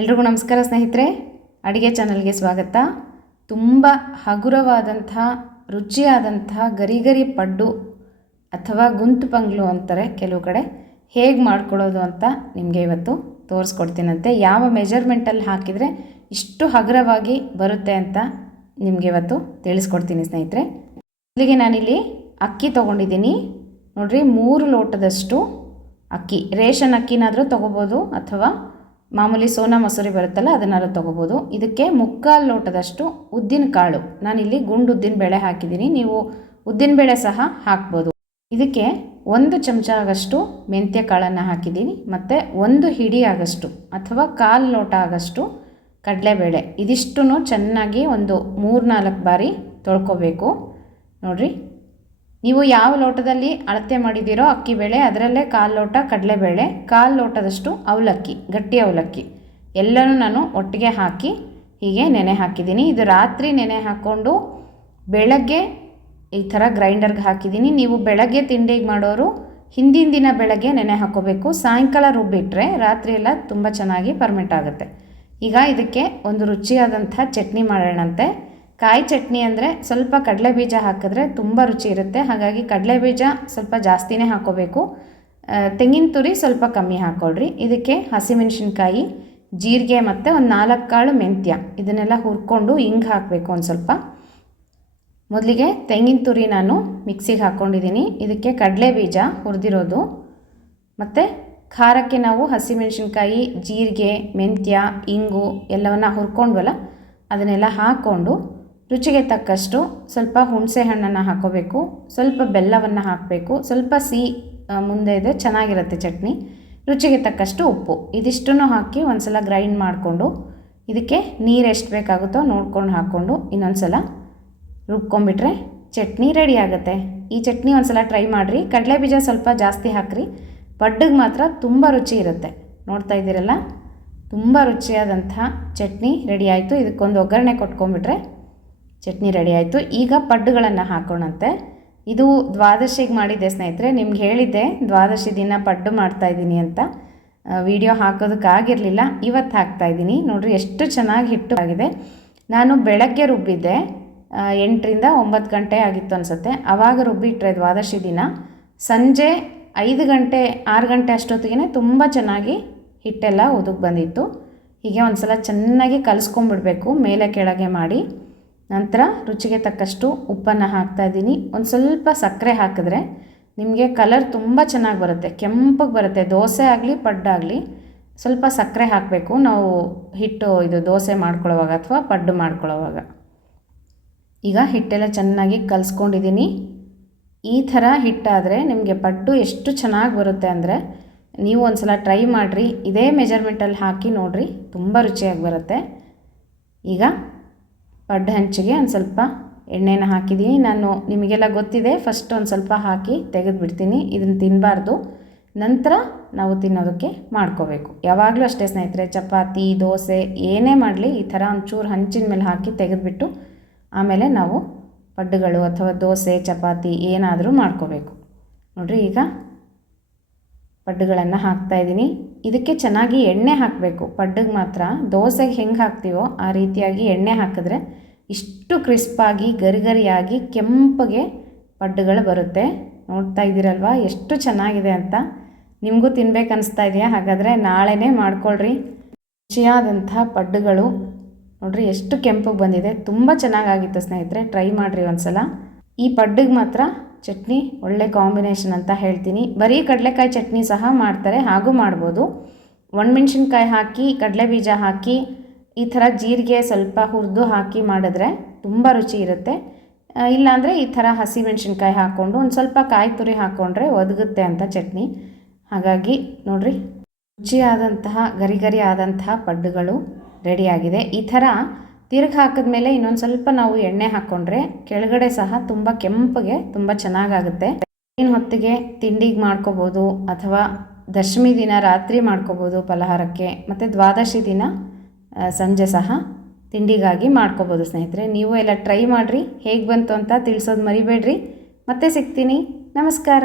ಎಲ್ರಿಗೂ ನಮಸ್ಕಾರ ಸ್ನೇಹಿತರೆ, ಅಡುಗೆ ಚಾನಲ್ಗೆ ಸ್ವಾಗತ. ತುಂಬ ಹಗುರವಾದಂಥ ರುಚಿಯಾದಂಥ ಗರಿ ಪಡ್ಡು ಅಥವಾ ಗುಂತು ಪಂಗ್ಲು ಅಂತಾರೆ ಕೆಲವು ಕಡೆ, ಹೇಗೆ ಮಾಡ್ಕೊಳ್ಳೋದು ಅಂತ ನಿಮಗೆ ಇವತ್ತು ತೋರಿಸ್ಕೊಡ್ತೀನಂತೆ. ಯಾವ ಮೆಜರ್ಮೆಂಟಲ್ಲಿ ಹಾಕಿದರೆ ಇಷ್ಟು ಹಗುರವಾಗಿ ಬರುತ್ತೆ ಅಂತ ನಿಮಗೆ ಇವತ್ತು ತಿಳಿಸ್ಕೊಡ್ತೀನಿ ಸ್ನೇಹಿತರೆ. ಮೊದಲಿಗೆ ನಾನಿಲ್ಲಿ ಅಕ್ಕಿ ತೊಗೊಂಡಿದ್ದೀನಿ ನೋಡಿರಿ. 3 ಲೋಟದಷ್ಟು ಅಕ್ಕಿ, ರೇಷನ್ ಅಕ್ಕಿನಾದರೂ ತೊಗೋಬೋದು ಅಥವಾ ಮಾಮೂಲಿ ಸೋನಾ ಮಸೂರಿ ಬರುತ್ತಲ್ಲ ಅದನ್ನಾದ್ರೂ ತೊಗೋಬೋದು. ಇದಕ್ಕೆ 3/4 ಲೋಟದಷ್ಟು ಉದ್ದಿನ ಕಾಳು, ನಾನಿಲ್ಲಿ ಗುಂಡು ಉದ್ದಿನ ಬೇಳೆ ಹಾಕಿದ್ದೀನಿ, ನೀವು ಉದ್ದಿನ ಬೇಳೆ ಸಹ ಹಾಕ್ಬೋದು. ಇದಕ್ಕೆ 1 ಚಮಚ ಆಗಷ್ಟು ಮೆಂತ್ಯ ಕಾಳನ್ನು ಹಾಕಿದ್ದೀನಿ, ಮತ್ತು 1 ಹಿಡಿ ಆಗಷ್ಟು ಅಥವಾ 1/4 ಲೋಟ ಆಗಷ್ಟು ಕಡಲೆಬೇಳೆ. ಇದಿಷ್ಟು ಚೆನ್ನಾಗಿ ಒಂದು 3-4 ಬಾರಿ ತೊಳ್ಕೊಬೇಕು ನೋಡಿರಿ. ನೀವು ಯಾವ ಲೋಟದಲ್ಲಿ ಅಳತೆ ಮಾಡಿದ್ದೀರೋ ಅಕ್ಕಿ ಬೇಳೆ ಅದರಲ್ಲೇ 1/4 ಲೋಟ ಕಡಲೆಬೇಳೆ, 1/4 ಲೋಟದಷ್ಟು ಅವಲಕ್ಕಿ, ಗಟ್ಟಿ ಅವಲಕ್ಕಿ ಎಲ್ಲನೂ ನಾನು ಒಟ್ಟಿಗೆ ಹಾಕಿ ಹೀಗೆ ನೆನೆ ಹಾಕಿದ್ದೀನಿ. ಇದು ರಾತ್ರಿ ನೆನೆ ಹಾಕ್ಕೊಂಡು ಬೆಳಗ್ಗೆ ಈ ಥರ ಗ್ರೈಂಡರ್ಗೆ ಹಾಕಿದ್ದೀನಿ. ನೀವು ಬೆಳಗ್ಗೆ ತಿಂಡಿಗೆ ಮಾಡೋರು ಹಿಂದಿನ ದಿನ ಬೆಳಗ್ಗೆ ನೆನೆ ಹಾಕ್ಕೋಬೇಕು. ಸಾಯಂಕಾಲ ರುಬ್ಬಿಟ್ರೆ ರಾತ್ರಿ ಎಲ್ಲ ತುಂಬ ಚೆನ್ನಾಗಿ ಫರ್ಮೆಂಟ್ ಆಗುತ್ತೆ. ಈಗ ಇದಕ್ಕೆ ಒಂದು ರುಚಿಯಾದಂಥ ಚಟ್ನಿ ಮಾಡೋಣಂತೆ. ಕಾಯಿ ಚಟ್ನಿ ಅಂದರೆ ಸ್ವಲ್ಪ ಕಡಲೆ ಬೀಜ ಹಾಕಿದ್ರೆ ತುಂಬ ರುಚಿ ಇರುತ್ತೆ, ಹಾಗಾಗಿ ಕಡಲೆ ಬೀಜ ಸ್ವಲ್ಪ ಜಾಸ್ತಿನೇ ಹಾಕ್ಕೋಬೇಕು. ತೆಂಗಿನ ತುರಿ ಸ್ವಲ್ಪ ಕಮ್ಮಿ ಹಾಕ್ಕೊಳ್ರಿ. ಇದಕ್ಕೆ ಹಸಿಮೆಣಸಿನ್ಕಾಯಿ, ಜೀರಿಗೆ ಮತ್ತು ಒಂದು 4 ಕಾಳು ಮೆಂತ್ಯ ಇದನ್ನೆಲ್ಲ ಹುರ್ಕೊಂಡು ಹಿಂಗೆ ಹಾಕಬೇಕು ಒಂದು ಸ್ವಲ್ಪ. ಮೊದಲಿಗೆ ತೆಂಗಿನ ತುರಿ ನಾನು ಮಿಕ್ಸಿಗೆ ಹಾಕ್ಕೊಂಡಿದ್ದೀನಿ. ಇದಕ್ಕೆ ಕಡಲೆ ಬೀಜ ಹುರಿದಿರೋದು ಮತ್ತು ಖಾರಕ್ಕೆ ನಾವು ಹಸಿಮೆಣಸಿನ್ಕಾಯಿ, ಜೀರಿಗೆ, ಮೆಂತ್ಯ, ಇಂಗು ಎಲ್ಲವನ್ನು ಹುರ್ಕೊಂಡ್ವಲ್ಲ ಅದನ್ನೆಲ್ಲ ಹಾಕ್ಕೊಂಡು ರುಚಿಗೆ ತಕ್ಕಷ್ಟು ಸ್ವಲ್ಪ ಹುಣಸೆ ಹಣ್ಣನ್ನು ಹಾಕ್ಕೋಬೇಕು, ಸ್ವಲ್ಪ ಬೆಲ್ಲವನ್ನು ಹಾಕಬೇಕು, ಸ್ವಲ್ಪ ಸಿಹಿ ಮುಂದೆ ಇದೆ ಚೆನ್ನಾಗಿರುತ್ತೆ ಚಟ್ನಿ, ರುಚಿಗೆ ತಕ್ಕಷ್ಟು ಉಪ್ಪು, ಇದಿಷ್ಟನ್ನು ಹಾಕಿ ಒಂದು ಸಲ ಗ್ರೈಂಡ್ ಮಾಡಿಕೊಂಡು ಇದಕ್ಕೆ ನೀರು ಎಷ್ಟು ಬೇಕಾಗುತ್ತೋ ನೋಡ್ಕೊಂಡು ಹಾಕ್ಕೊಂಡು ಇನ್ನೊಂದು ಸಲ ರುಬ್ಕೊಂಡ್ಬಿಟ್ರೆ ಚಟ್ನಿ ರೆಡಿ ಆಗುತ್ತೆ. ಈ ಚಟ್ನಿ ಒಂದು ಸಲ ಟ್ರೈ ಮಾಡಿರಿ. ಕಡಲೆ ಬೀಜ ಸ್ವಲ್ಪ ಜಾಸ್ತಿ ಹಾಕಿರಿ, ಪಡ್ಡಿಗೆ ಮಾತ್ರ ತುಂಬ ರುಚಿ ಇರುತ್ತೆ. ನೋಡ್ತಾ ಇದ್ದೀರಲ್ಲ, ತುಂಬ ರುಚಿಯಾದಂಥ ಚಟ್ನಿ ರೆಡಿ ಆಯಿತು. ಇದಕ್ಕೊಂದು ಒಗ್ಗರಣೆ ಕೊಟ್ಕೊಂಡ್ಬಿಟ್ರೆ ಚಟ್ನಿ ರೆಡಿ ಆಯಿತು. ಈಗ ಪಡ್ಡುಗಳನ್ನು ಹಾಕೋಣಂತೆ. ಇದು ದ್ವಾದಶಿಗೆ ಮಾಡಿದ್ದೆ ಸ್ನೇಹಿತರೆ, ನಿಮ್ಗೆ ಹೇಳಿದ್ದೆ ದ್ವಾದಶಿ ದಿನ ಪಡ್ಡು ಮಾಡ್ತಾಯಿದ್ದೀನಿ ಅಂತ. ವಿಡಿಯೋ ಹಾಕೋದಕ್ಕಾಗಿರಲಿಲ್ಲ, ಇವತ್ತು ಹಾಕ್ತಾಯಿದ್ದೀನಿ. ನೋಡಿರಿ ಎಷ್ಟು ಚೆನ್ನಾಗಿ ಹಿಟ್ಟು ಆಗಿದೆ. ನಾನು ಬೆಳಗ್ಗೆ ರುಬ್ಬಿದ್ದೆ, 8ರಿಂದ 9 ಗಂಟೆ ಆಗಿತ್ತು ಅನಿಸುತ್ತೆ. ಆವಾಗ ರುಬ್ಬಿಟ್ರೆ ದ್ವಾದಶಿ ದಿನ ಸಂಜೆ 5 ಗಂಟೆ 6 ಗಂಟೆ ಅಷ್ಟೊತ್ತಿಗೆ ತುಂಬ ಚೆನ್ನಾಗಿ ಹಿಟ್ಟೆಲ್ಲ ಉದುಕ್ ಬಂದಿತ್ತು. ಹೀಗೆ ಒಂದು ಸಲ ಚೆನ್ನಾಗಿ ಕಲಿಸ್ಕೊಂಡ್ಬಿಡ್ಬೇಕು ಮೇಲೆ ಕೆಳಗೆ ಮಾಡಿ. ನಂತರ ರುಚಿಗೆ ತಕ್ಕಷ್ಟು ಉಪ್ಪನ್ನು ಹಾಕ್ತಾಯಿದ್ದೀನಿ. ಒಂದು ಸ್ವಲ್ಪ ಸಕ್ಕರೆ ಹಾಕಿದ್ರೆ ನಿಮಗೆ ಕಲರ್ ತುಂಬ ಚೆನ್ನಾಗಿ ಬರುತ್ತೆ, ಕೆಂಪಗೆ ಬರುತ್ತೆ. ದೋಸೆ ಆಗಲಿ ಪಡ್ಡಾಗಲಿ ಸ್ವಲ್ಪ ಸಕ್ಕರೆ ಹಾಕಬೇಕು ನಾವು ಹಿಟ್ಟು ಇದು ದೋಸೆ ಮಾಡ್ಕೊಳ್ಳೋವಾಗ ಅಥವಾ ಪಡ್ಡು ಮಾಡ್ಕೊಳ್ಳೋವಾಗ. ಈಗ ಹಿಟ್ಟೆಲ್ಲ ಚೆನ್ನಾಗಿ ಕಲಿಸ್ಕೊಂಡಿದ್ದೀನಿ. ಈ ಥರ ಹಿಟ್ಟಾದರೆ ನಿಮಗೆ ಪಡ್ಡು ಎಷ್ಟು ಚೆನ್ನಾಗಿ ಬರುತ್ತೆ ಅಂದರೆ ನೀವು ಒಂದು ಸಲ ಟ್ರೈ ಮಾಡಿರಿ. ಇದೇ ಮೆಜರ್ಮೆಂಟಲ್ಲಿ ಹಾಕಿ ನೋಡಿರಿ, ತುಂಬ ರುಚಿಯಾಗಿ ಬರುತ್ತೆ. ಈಗ ಪಡ್ಡು ಹಂಚಿಗೆ ಒಂದು ಸ್ವಲ್ಪ ಎಣ್ಣೆನ ಹಾಕಿದ್ದೀನಿ ನಾನು. ನಿಮಗೆಲ್ಲ ಗೊತ್ತಿದೆ, ಫಸ್ಟ್ ಒಂದು ಸ್ವಲ್ಪ ಹಾಕಿ ತೆಗೆದುಬಿಡ್ತೀನಿ. ಇದನ್ನು ತಿನ್ನಬಾರ್ದು, ನಂತರ ನಾವು ತಿನ್ನೋದಕ್ಕೆ ಮಾಡ್ಕೋಬೇಕು. ಯಾವಾಗಲೂ ಅಷ್ಟೇ ಸ್ನೇಹಿತರೆ, ಚಪಾತಿ ದೋಸೆ ಏನೇ ಮಾಡಲಿ ಈ ಥರ ಒಂಚೂರು ಹಂಚಿನ ಮೇಲೆ ಹಾಕಿ ತೆಗೆದುಬಿಟ್ಟು ಆಮೇಲೆ ನಾವು ಪಡ್ಡುಗಳು ಅಥವಾ ದೋಸೆ ಚಪಾತಿ ಏನಾದರೂ ಮಾಡ್ಕೋಬೇಕು. ನೋಡಿರಿ, ಈಗ ಪಡ್ಡುಗಳನ್ನು ಹಾಕ್ತಾಯಿದ್ದೀನಿ. ಇದಕ್ಕೆ ಚೆನ್ನಾಗಿ ಎಣ್ಣೆ ಹಾಕಬೇಕು ಪಡ್ಡಿಗೆ ಮಾತ್ರ. ದೋಸೆಗೆ ಹೆಂಗೆ ಹಾಕ್ತೀವೋ ಆ ರೀತಿಯಾಗಿ ಎಣ್ಣೆ ಹಾಕಿದ್ರೆ ಇಷ್ಟು ಕ್ರಿಸ್ಪಾಗಿ ಗರಿಗರಿಯಾಗಿ ಕೆಂಪಗೆ ಪಡ್ಡುಗಳು ಬರುತ್ತೆ. ನೋಡ್ತಾ ಇದ್ದೀರಲ್ವ ಎಷ್ಟು ಚೆನ್ನಾಗಿದೆ ಅಂತ. ನಿಮಗೂ ತಿನ್ಬೇಕು ಅನಿಸ್ತಾ ಇದೆಯಾ? ಹಾಗಾದರೆ ನಾಳೆನೇ ಮಾಡ್ಕೊಳ್ರಿ. ರುಚಿಯಾದಂಥ ಪಡ್ಡುಗಳು ನೋಡಿರಿ ಎಷ್ಟು ಕೆಂಪಗೆ ಬಂದಿದೆ, ತುಂಬ ಚೆನ್ನಾಗಾಗಿತ್ತು ಸ್ನೇಹಿತರೆ. ಟ್ರೈ ಮಾಡಿರಿ ಒಂದು ಸಲ. ಈ ಪಡ್ಡಿಗೆ ಮಾತ್ರ ಚಟ್ನಿ ಒಳ್ಳೆ ಕಾಂಬಿನೇಷನ್ ಅಂತ ಹೇಳ್ತೀನಿ. ಬರೀ ಕಡಲೆಕಾಯಿ ಚಟ್ನಿ ಸಹ ಮಾಡ್ತಾರೆ, ಹಾಗೂ ಮಾಡ್ಬೋದು. ಒಣಮೆಣ್ಸಿನ್ಕಾಯಿ ಹಾಕಿ ಕಡಲೆ ಬೀಜ ಹಾಕಿ ಈ ಥರ ಜೀರಿಗೆ ಸ್ವಲ್ಪ ಹುರಿದು ಹಾಕಿ ಮಾಡಿದ್ರೆ ತುಂಬ ರುಚಿ ಇರುತ್ತೆ. ಇಲ್ಲಾಂದರೆ ಈ ಥರ ಹಸಿಮೆಣ್ಸಿನ್ಕಾಯಿ ಹಾಕ್ಕೊಂಡು ಒಂದು ಸ್ವಲ್ಪ ಕಾಯಿ ತುರಿ ಹಾಕ್ಕೊಂಡ್ರೆ ಒದಗುತ್ತೆ ಅಂತ ಚಟ್ನಿ. ಹಾಗಾಗಿ ನೋಡಿರಿ, ರುಚಿಯಾದಂತಹ ಗರಿ ಆದಂತಹ ಪಡ್ಡುಗಳು ರೆಡಿಯಾಗಿದೆ. ಈ ಥರ ತಿರುಗಿ ಹಾಕಿದ್ಮೇಲೆ ಇನ್ನೊಂದು ಸ್ವಲ್ಪ ನಾವು ಎಣ್ಣೆ ಹಾಕ್ಕೊಂಡ್ರೆ ಕೆಳಗಡೆ ಸಹ ತುಂಬ ಕೆಂಪಗೆ ತುಂಬ ಚೆನ್ನಾಗಾಗುತ್ತೆ. ಇನ್ನು ಹೊತ್ತಿಗೆ ತಿಂಡಿಗೆ ಮಾಡ್ಕೋಬೋದು ಅಥವಾ ದಶಮಿ ದಿನ ರಾತ್ರಿ ಮಾಡ್ಕೋಬೋದು ಫಲಹಾರಕ್ಕೆ, ಮತ್ತು ದ್ವಾದಶಿ ದಿನ ಸಂಜೆ ಸಹ ತಿಂಡಿಗಾಗಿ ಮಾಡ್ಕೋಬೋದು ಸ್ನೇಹಿತರೆ. ನೀವು ಎಲ್ಲ ಟ್ರೈ ಮಾಡಿರಿ, ಹೇಗೆ ಬಂತು ಅಂತ ತಿಳಿಸೋದು ಮರಿಬೇಡ್ರಿ. ಮತ್ತೆ ಸಿಗ್ತೀನಿ. ನಮಸ್ಕಾರ.